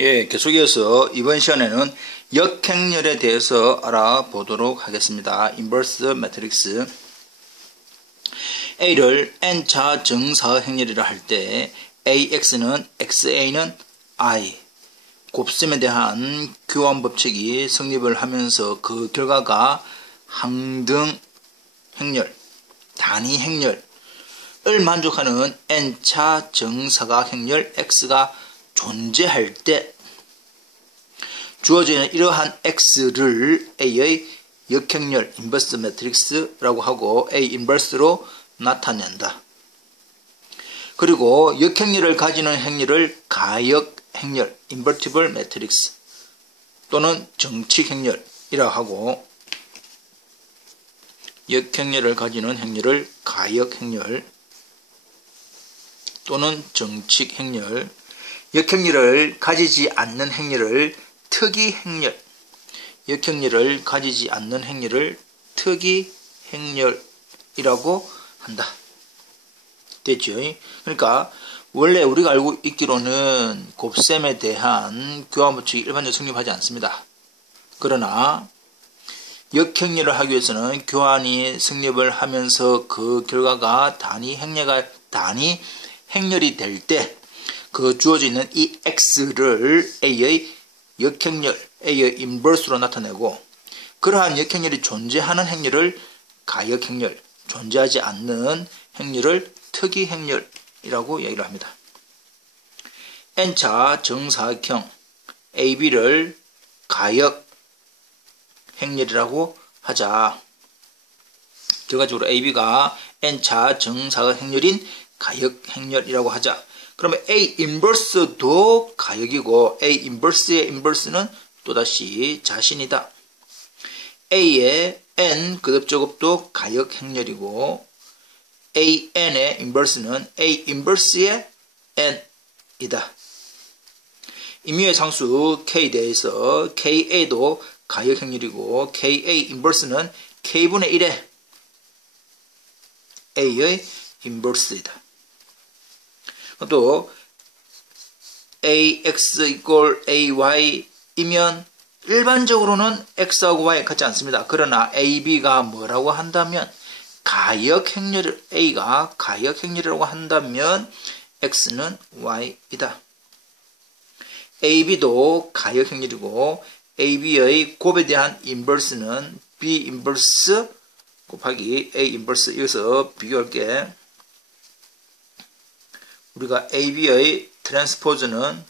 예, 계속해서 이번 시간에는 역행렬에 대해서 알아보도록 하겠습니다. 인버스 매트릭스. A를 n차 정사 행렬이라 할 때 AX는 XA는 I, 곱셈에 대한 교환 법칙이 성립을 하면서 그 결과가 항등 행렬, 단위 행렬을 만족하는 n차 정사각 행렬 X가 존재할 때 주어지는 이러한 X를 A의 역행렬 인버스 매트릭스라고 하고 A 인버스로 나타낸다. 그리고 역행렬을 가지는 행렬을 가역 행렬 인버티블 매트릭스 또는 정칙 행렬이라고 하고, 역행렬을 가지는 행렬을 가역 행렬 또는 정칙 행렬, 역행렬을 가지지 않는 행렬을 특이 행렬, 역행렬을 가지지 않는 행렬을 특이 행렬이라고 한다. 됐죠? 그러니까 원래 우리가 알고 있기로는 곱셈에 대한 교환 법칙이 일반적으로 성립하지 않습니다. 그러나 역행렬을 하기 위해서는 교환이 성립을 하면서 그 결과가 단위 행렬이 될 때 그 주어져 있는 이 X를 A의 역행렬, A의 인버스로 나타내고, 그러한 역행렬이 존재하는 행렬을 가역행렬, 존재하지 않는 행렬을 특이행렬이라고 얘기를 합니다. n차 정사각형 AB를 가역행렬이라고 하자. 결과적으로 AB가 n차 정사각 행렬인 가역행렬이라고 하자. 그러면 A 인버스도 가역이고 A 인버스의 인버스는 또다시 자신이다. A의 n 거듭제곱도 가역행렬이고 AN의 인버스는 A 인버스의 n이다. 임의의 상수 K에 대해서 KA도 가역행렬이고 KA 인버스는 K분의 1의 A의 인버스이다. 또 AX equal AY이면 일반적으로는 X하고 Y 같지 않습니다. 그러나 AB가 뭐라고 한다면 가역행렬을, A가 가역행렬이라고 한다면 X는 Y이다. AB도 가역행렬이고 AB의 곱에 대한 인버스는 B 인버스 곱하기 A 인버스. 여기서 비교할게. 우리가 AB의 트랜스포즈는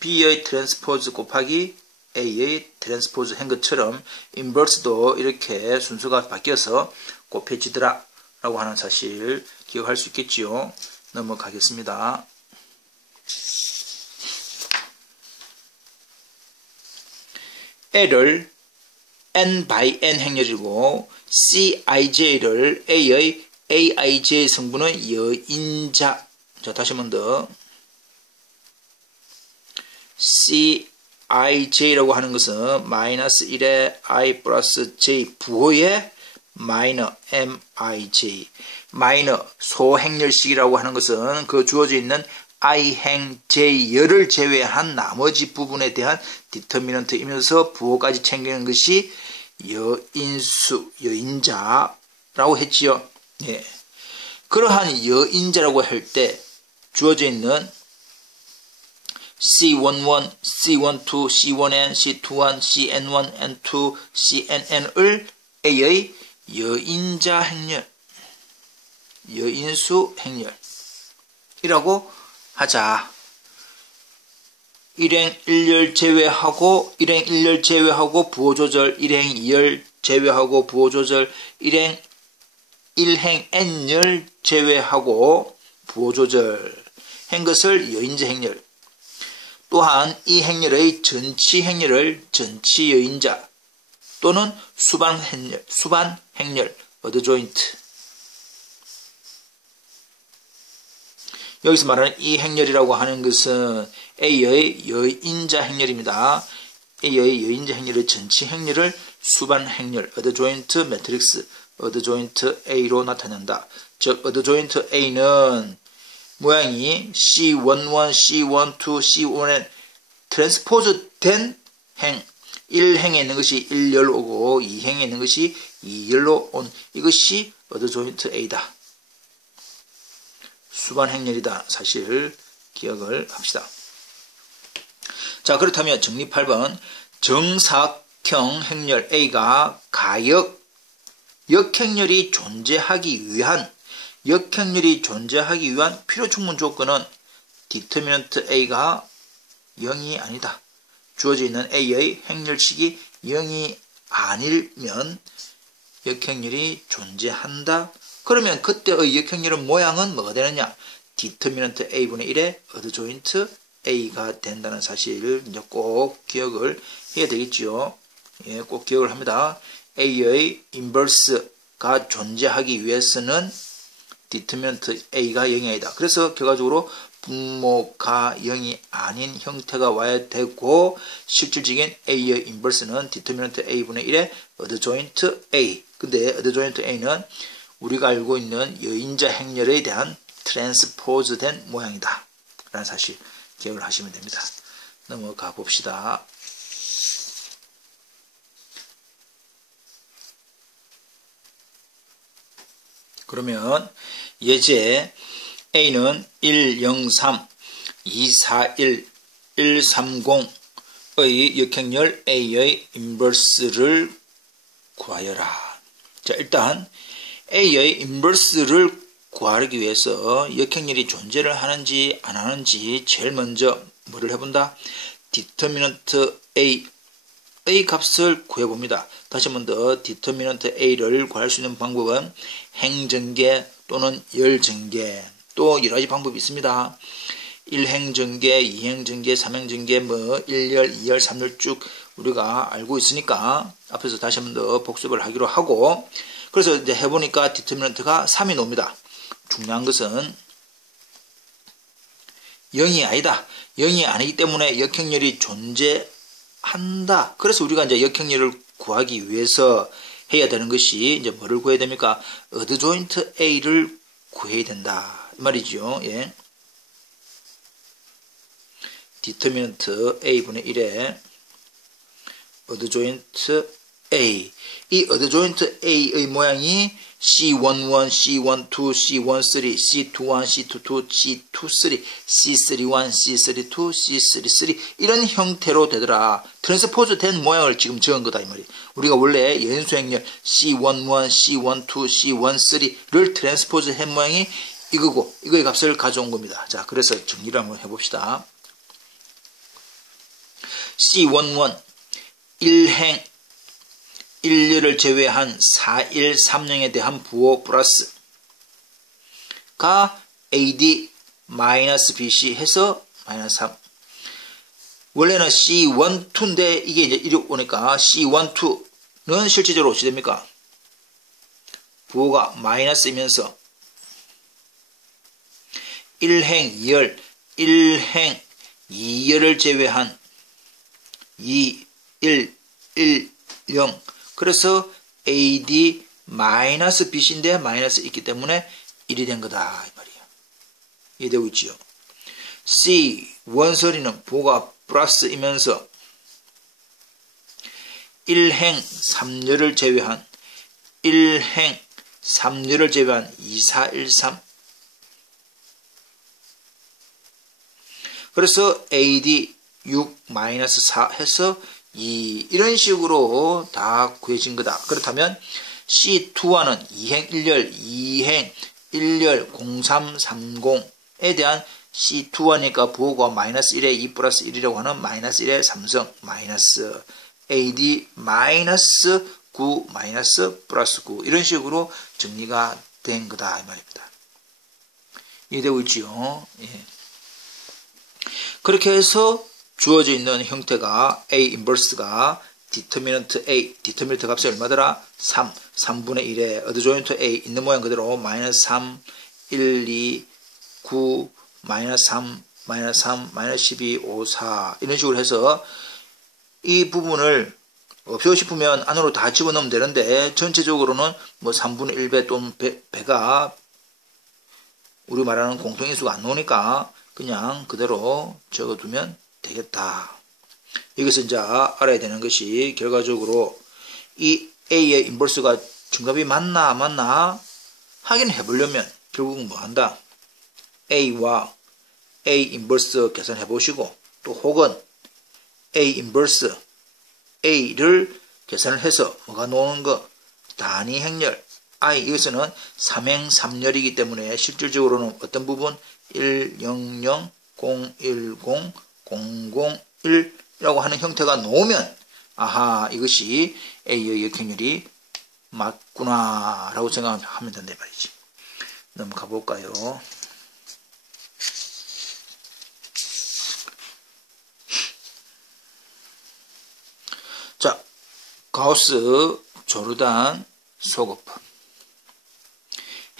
B의 트랜스포즈 곱하기 A의 트랜스포즈 한 것처럼 인버스도 이렇게 순서가 바뀌어서 곱해지더라 라고 하는 사실 기억할 수 있겠지요. 넘어가겠습니다. L을 n by n 행렬이고Cij를 A의 Aij 성분의 여인자. 자, 다시 한 번 더.Cij라고 하는 것은 마이너스 1의 I 플러스 J 부호의 마이너 Mij. 마이너 소행렬식이라고 하는 것은 그 주어져 있는 I행 J열을 제외한 나머지 부분에 대한 디터미넌트이면서 부호까지 챙기는 것이 여인수, 여인자라고 했지요. 예. 그러한 여인자라고 할 때 주어져 있는 C11, C12, C1n, C21, CN1, N2, CNN을 A의 여인자 행렬, 여인수 행렬이라고 하자. 일행 1열 제외하고, 일행 1열 제외하고 부호 조절, 일행 2열 제외하고 부호 조절, 일행 1행 n열 제외하고 부호 조절 한 것을 여인자 행렬. 또한 이 행렬의 전치 행렬을 전치 여인자 또는 수반 행렬 어드조인트. 여기서 말하는 이 행렬이라고 하는 것은 A의 여인자 행렬입니다. A의 여인자 행렬의 전치 행렬을 수반 행렬 어드조인트 매트릭스 어드조인트 A로 나타낸다. 즉 어드조인트 A는 모양이 C11, C12, C1n 트랜스포즈 된 행, 1행에 있는 것이 1열로 오고 2행에 있는 것이 2열로 온 이것이 어드 조인트 A다. 수반 행렬이다. 사실 기억을 합시다. 자, 그렇다면 정리 8번 정사각형 행렬 A가 가역 역행렬이 존재하기 위한 필요 충분 조건은 디터미넌트 A가 0이 아니다. 주어져 있는 A의 행렬식이 0이 아니면 역행렬이 존재한다. 그러면 그때의 역행렬의 모양은 뭐가 되느냐? 디터미넌트 A분의 1의 어드 조인트 A가 된다는 사실을 이제 꼭 기억을 해야 되겠죠. 예, 꼭 기억을 합니다. A의 인버스가 존재하기 위해서는 디터미넌트 A가 0이 아니다. 그래서 결과적으로 분모가 0이 아닌 형태가 와야 되고 실질적인 A의 인버스는 디터미넌트 A분의 1의 어드 조인트 A. 근데 어드 조인트 A는 우리가 알고 있는 여인자 행렬에 대한 트랜스포즈 된 모양이다. 라는 사실 기억을 하시면 됩니다. 넘어가 봅시다. 그러면 예제 A는 103, 241, 130의 역행렬 A의 인버스를 구하여라. 자, 일단 A의 인버스를 구하기 위해서 역행렬이 존재를 하는지 안 하는지 제일 먼저 뭐를 해본다? 디터미넌트 A의 값을 구해봅니다. 다시 한 번 더 디터미넌트 A를 구할 수 있는 방법은 행전개 또는 열전개 또 여러 가지 방법이 있습니다. 1행전개, 2행전개, 3행전개, 뭐 1열, 2열, 3열 쭉 우리가 알고 있으니까 앞에서 다시 한 번 더 복습을 하기로 하고 그래서 이제 해보니까 디터미넌트가 3이 나옵니다. 중요한 것은 0이 아니다. 0이 아니기 때문에 역행렬이 존재한다. 그래서 우리가 이제 역행렬을 구하기 위해서 해야 되는 것이 이제 뭐를 구해야 됩니까? 어드 조인트 A를 구해야 된다. 이 말이죠. 예. 디터미넌트 A분의 1에 어드 조인트 A. 이 어드 조인트 A의 모양이 C11, C12, C13, C21, C22, C23, C31, C32, C33 이런 형태로 되더라. 트랜스포즈 된 모양을 지금 적은 거다 이 말이에요. 우리가 원래 연수행렬 C11, C12, C13를 트랜스포즈 한 모양이 이거고 이거의 값을 가져온 겁니다. 자, 그래서 정리를 한번 해봅시다. C11 1행 1열을 제외한 4일 3령에 대한 부호 플러스가 AD 마이너스 BC 해서 마이너스 3. 원래는 C1, 2인데 이게 이제 이렇게 오니까 C1, 2는 실질적으로 어찌 됩니까? 부호가 마이너스이면서 1행 2열, 1행 2열을 제외한 2, 1, 1, 0 그래서 AD 마이너스 BC인데 마이너스 있기 때문에 1이 된 거다 이 말이에요. 이해되고 있지요? C 원소리는 부호가 플러스이면서 1행 3열을 제외한 1행 3열을 제외한 2, 4, 1, 3 그래서 AD 6 마이너스 4 해서 2 이런 식으로 다 구해진 거다. 그렇다면 C2와는 2행 1열, 2행 1열 0330에 대한 C2와니까 부호가 마이너스 1에 2 플러스 1이라고 하는 마이너스 1의 삼성 마이너스 AD 마이너스 9 마이너스 플러스 9 이런 식으로 정리가 된 거다 이 말입니다. 이해되고 있지요? 예. 그렇게 해서 주어져 있는 형태가 A 인버스가 디터미넌트 A, 디터미넌트 값이 얼마더라? 3, 3분의 1에 어드 조인트 A 있는 모양 그대로 마이너스 3, 1, 2, 9, 마이너스 3, 마이너스 3, 마이너스 12, 5, 4 이런 식으로 해서 이 부분을 없애고 싶으면 안으로 다 집어넣으면 되는데 전체적으로는 뭐 3분의 1배 또는 배가 우리 말하는 공통인수가 안 나오니까 그냥 그대로 적어두면 되겠다. 여기서 이제 알아야 되는 것이 결과적으로 이 A의 인버스가 정답이 맞나 안 맞나 확인해 보려면 결국은 뭐 한다? A와 A 인버스 계산해 보시고 또 혹은 A 인버스 A를 계산을 해서 뭐가 나오는 거 단위 행렬 I 이것은 삼행삼렬이기 때문에 실질적으로는 어떤 부분 100 010 001이라고 하는 형태가 나오면 아하 이것이 A의 역행률이 맞구나 라고 생각하면 된다 말이지. 넘어가 볼까요? 자, 가우스 조르단 소거법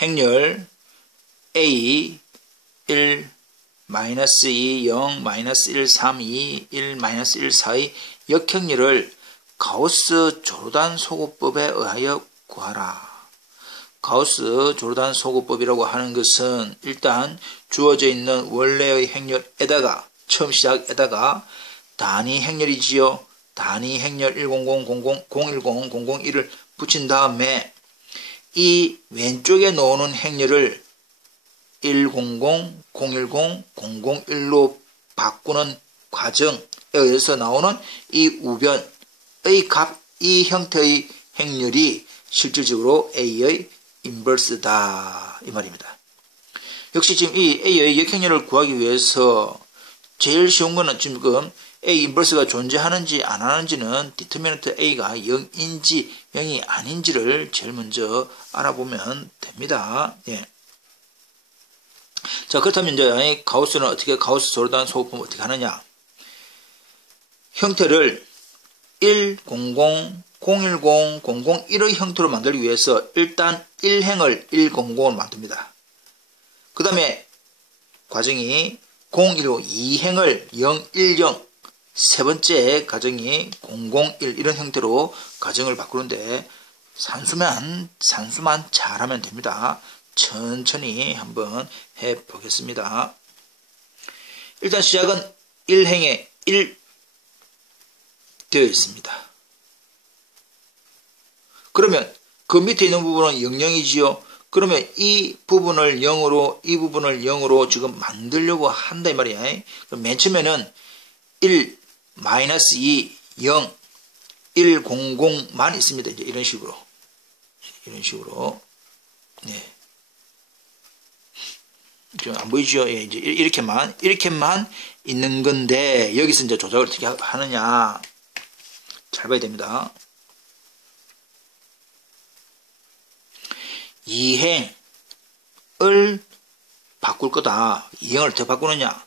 행렬 A 1 -2 0 -1 3 2 1 -1 4 2 역행렬을 가우스 조르단 소거법에 의하여 구하라. 가우스 조르단 소거법이라고 하는 것은 일단 주어져 있는 원래의 행렬에다가 처음 시작에다가 단위 행렬이지요. 단위 행렬 100, 00, 010, 001을 붙인 다음에 이 왼쪽에 나오는 행렬을 100, 010, 001로 바꾸는 과정에 의해서 나오는 이 우변의 값, 이 형태의 행렬이 실질적으로 A의 인버스다 이 말입니다. 역시 지금 이 A의 역행렬을 구하기 위해서 제일 쉬운 거는 지금 A 인버스가 존재하는지 안 하는지는 디터미넌트 A가 0인지 0이 아닌지를 제일 먼저 알아보면 됩니다. 예. 자, 그렇다면 이제 가우스는 어떻게 가우스 조르단 소거법을 어떻게 하느냐? 형태를 100, 010, 001의 형태로 만들기 위해서 일단 1행을 100을 만듭니다. 그 다음에 과정이 010, 2행을 010, 세 번째 가정이 001 이런 형태로 가정을 바꾸는데 산수만 잘하면 됩니다. 천천히 한번 해보겠습니다. 일단 시작은 1행에 1 되어 있습니다. 그러면 그 밑에 있는 부분은 00이지요. 그러면 이 부분을 0으로 이 부분을 0으로 지금 만들려고 한다 이 말이야. 그럼 맨 처음에는 1 -2 0 100만 있습니다. 이제 이런 식으로 네. 지금 안 보이죠? 예, 이제 이렇게만 있는 건데 여기서 이제 조작을 어떻게 하느냐 잘 봐야 됩니다. 2행을 바꿀 거다. 2행을 어떻게 바꾸느냐?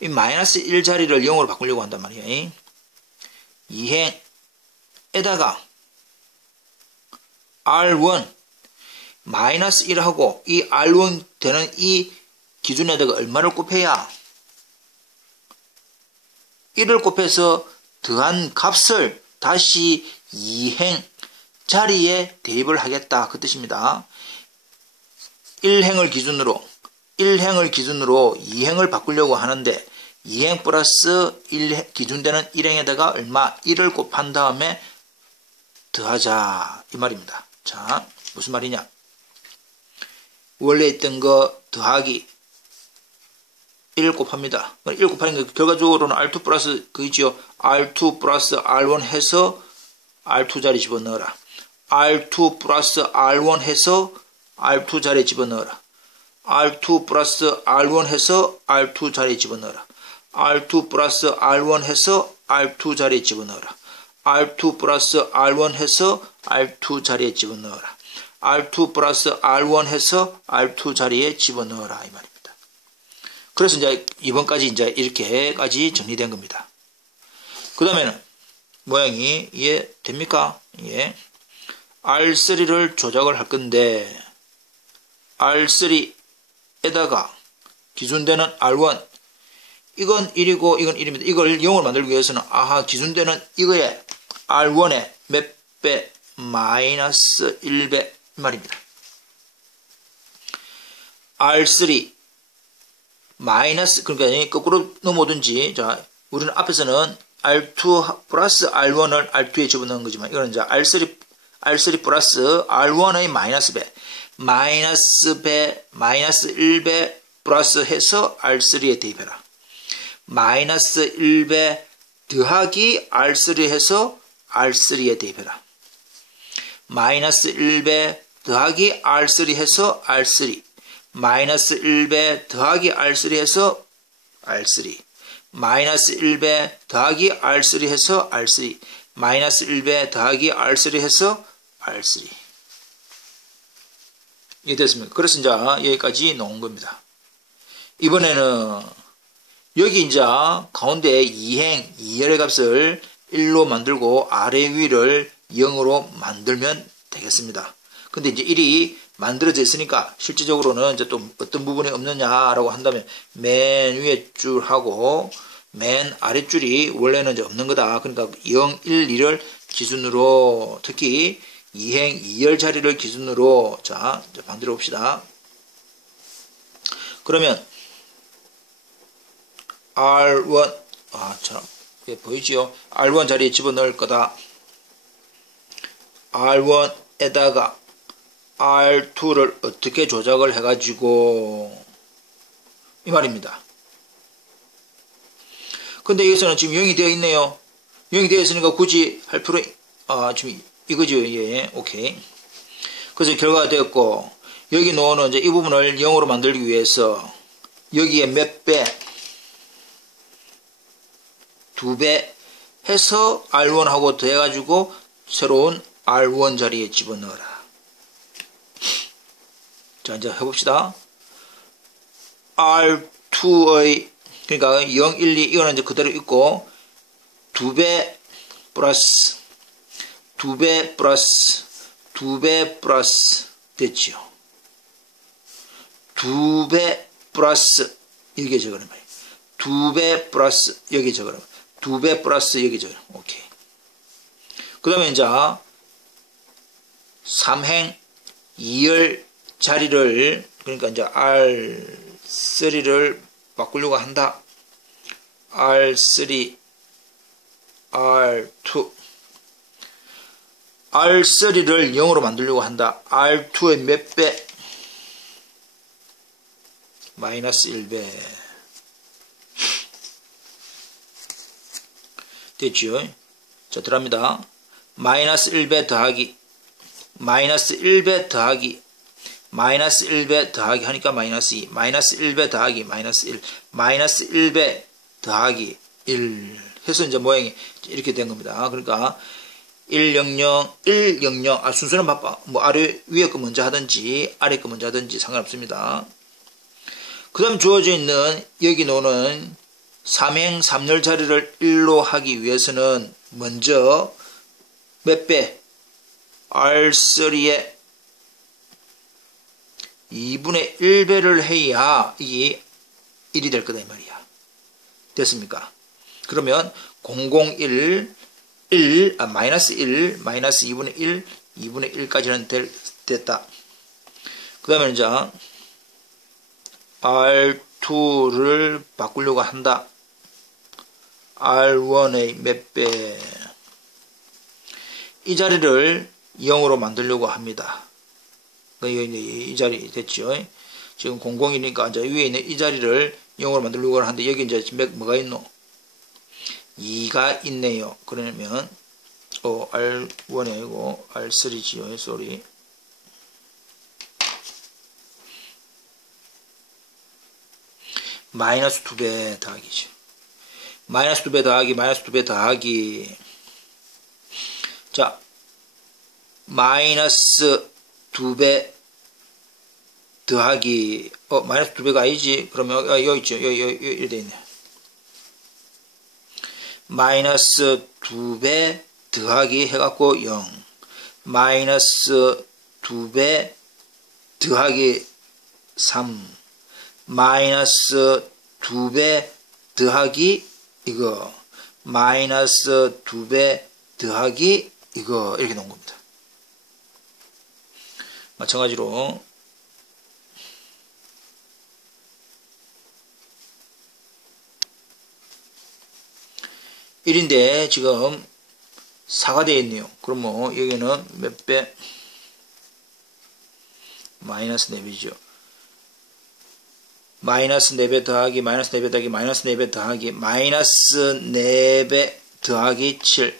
이 -1 자리를 0으로 바꾸려고 한단 말이에요. 2행에다가 R1 -1하고 이 R1 되는 이 기준에다가 얼마를 곱해야 1을 곱해서 더한 값을 다시 2행 자리에 대입을 하겠다 그 뜻입니다. 1행을 기준으로 2행을 바꾸려고 하는데 2행 플러스 1 기준되는 1행에다가 얼마 1을 곱한 다음에 더하자 이 말입니다. 자, 무슨 말이냐? 원래 있던 거 더하기 1 곱합니다. 1 곱하는 거 결과적으로는 R2 플러스 그 있죠. R2 플러스 R1 해서 R2 자리 집어넣어라. R2 플러스 R1 해서 R2 자리에 집어넣어라. R2 플러스 R1 해서 R2 자리에 집어넣어라. R2 플러스 R1 해서 R2 자리에 집어넣어라. R2 플러스 R1 해서 R2 자리에 집어넣어라. R2 플러스 R1 해서 R2 자리에 집어넣어라 이 말입니다. 그래서 이제 이번까지 이제 이렇게까지 정리된 겁니다. 그 다음에는 모양이 이해됩니까? 예. R3를 조작을 할 건데 R3에다가 기준되는 R1 이건 1이고 이건 1입니다. 이걸 0을 만들기 위해서는 아하 기준되는 이거에 R1에 몇 배? 마이너스 1배 말입니다. R3 마이너스 그러니까 거꾸로 넘어오든지 자 우리는 앞에서는 R2 플러스 R1을 R2에 집어넣은 거지만 이거는 이제 R3 플러스 R1의 마이너스 배 마이너스 1배 플러스 해서 R3에 대입해라. 마이너스 1배 더하기 R3 해서 R3에 대입해라. 마이너스 1배 더하기 R3 해서 R3 마이너스 1배 더하기 R3 해서 R3 마이너스 1배 더하기 R3 해서 R3 마이너스 1배 더하기 R3 해서 R3 이게 됐습니까? 그래서 이제 여기까지 나온 겁니다. 이번에는 여기 이제 가운데 2열의 값을 1로 만들고 아래 위를 0으로 만들면 되겠습니다. 근데 이제 1이 만들어져 있으니까 실질적으로는 이제 또 어떤 부분이 없느냐라고 한다면 맨 위에 줄하고 맨 아래 줄이 원래는 이제 없는 거다. 그러니까 0, 1, 2를 기준으로 특히 2열 자리를 기준으로 자 만들어 봅시다. 그러면 R1 예, 보이지요? R1 자리에 집어넣을 거다. R1에다가 R2를 어떻게 조작을 해가지고 이 말입니다. 근데 여기서는 지금 0이 되어 있네요. 0이 되어 있으니까 굳이 할 필요 지금 이거죠. 예, 오케이. 그래서 결과가 되었고 여기 놓는 이제 이 부분을 0으로 만들기 위해서 여기에 몇 배? 2배 해서 R1하고 더해가지고 새로운 R1 자리에 집어넣어라. 자, 이제 해봅시다. R2의, 그러니까 0, 1, 2, 이거는 이제 그대로 있고, 2배 플러스, 2배 플러스, 2배 플러스, 됐지요. 2배 플러스, 여기에 적으란 말이에요. 2배 플러스, 여기에 적으란 말이에요. 2배 플러스, 여기 적으란 말이에요. 오케이. 그 다음에 이제, 3행 2열 자리를 그러니까 이제 R3를 바꾸려고 한다. R3 R2 R3를 0으로 만들려고 한다. R2의 몇 배? 마이너스 1배 됐죠? 자, 들어갑니다. 마이너스 1배 더하기 마이너스 1배 더하기 마이너스 1배 더하기 하니까 마이너스 2 마이너스 1배 더하기 마이너스 1 마이너스 1배 더하기 1 해서 이제 모양이 이렇게 된 겁니다. 그러니까 100 100 순서는 바빠 뭐 아래 위에 거 먼저 하든지 아래 거 먼저 하든지 상관없습니다. 그 다음 주어져 있는 여기 놓는 3행 3열 자리를 1로 하기 위해서는 먼저 몇 배? R3에 2분의 1배를 해야 이게 1이 될 거다 이 말이야. 됐습니까? 그러면 001 마이너스 1 마이너스 2분의 1 2분의 1까지는 됐다. 그 다음에 이제 R2를 바꾸려고 한다. R1의 몇 배? 이 자리를 0으로 만들려고 합니다. 이 자리 됐죠? 지금 00이니까 이제 위에 있는 이 자리를 0으로 만들려고 하는데 여기 이제 뭐가 있노? 2가 있네요. 그러면 R1이 아니고 R3지요. 쏘리. 마이너스 2배 더하기죠. 마이너스 2배 더하기 마이너스 2배 더하기 자 마이너스 2배 더하기 마이너스 2배가 아니지. 그러면 여기 있죠. 여기 돼 있네. 마이너스 2배 더하기 해갖고 0 마이너스 2배 더하기 3 마이너스 2배 더하기 이거 마이너스 2배 더하기 이거 이렇게 나온 겁니다. 마찬가지로 1인데 지금 4가 되어 있네요. 그럼 뭐 여기는 몇 배? 마이너스 4배죠. 마이너스 4배 더하기 마이너스 4배 더하기 마이너스 4배 더하기 마이너스 4배 더하기 7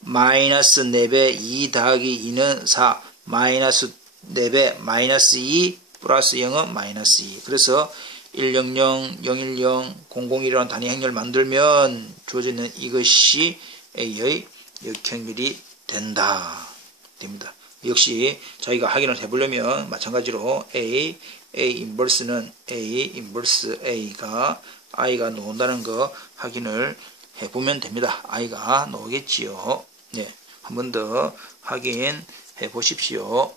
마이너스 4배 2 더하기 2는 4 마이너스 4배 마이너스 2 플러스 0은 마이너스 2. 그래서 100, 010, 001이라는 단위 행렬을 만들면 주어지는 이것이 A의 역행률이 됩니다. 역시 저희가 확인을 해보려면 마찬가지로 A 인버스는 A 인버스 A가 I가 나온다는 거 확인을 해보면 됩니다. I가 나오겠지요. 네, 한 번 더 확인해 보십시오.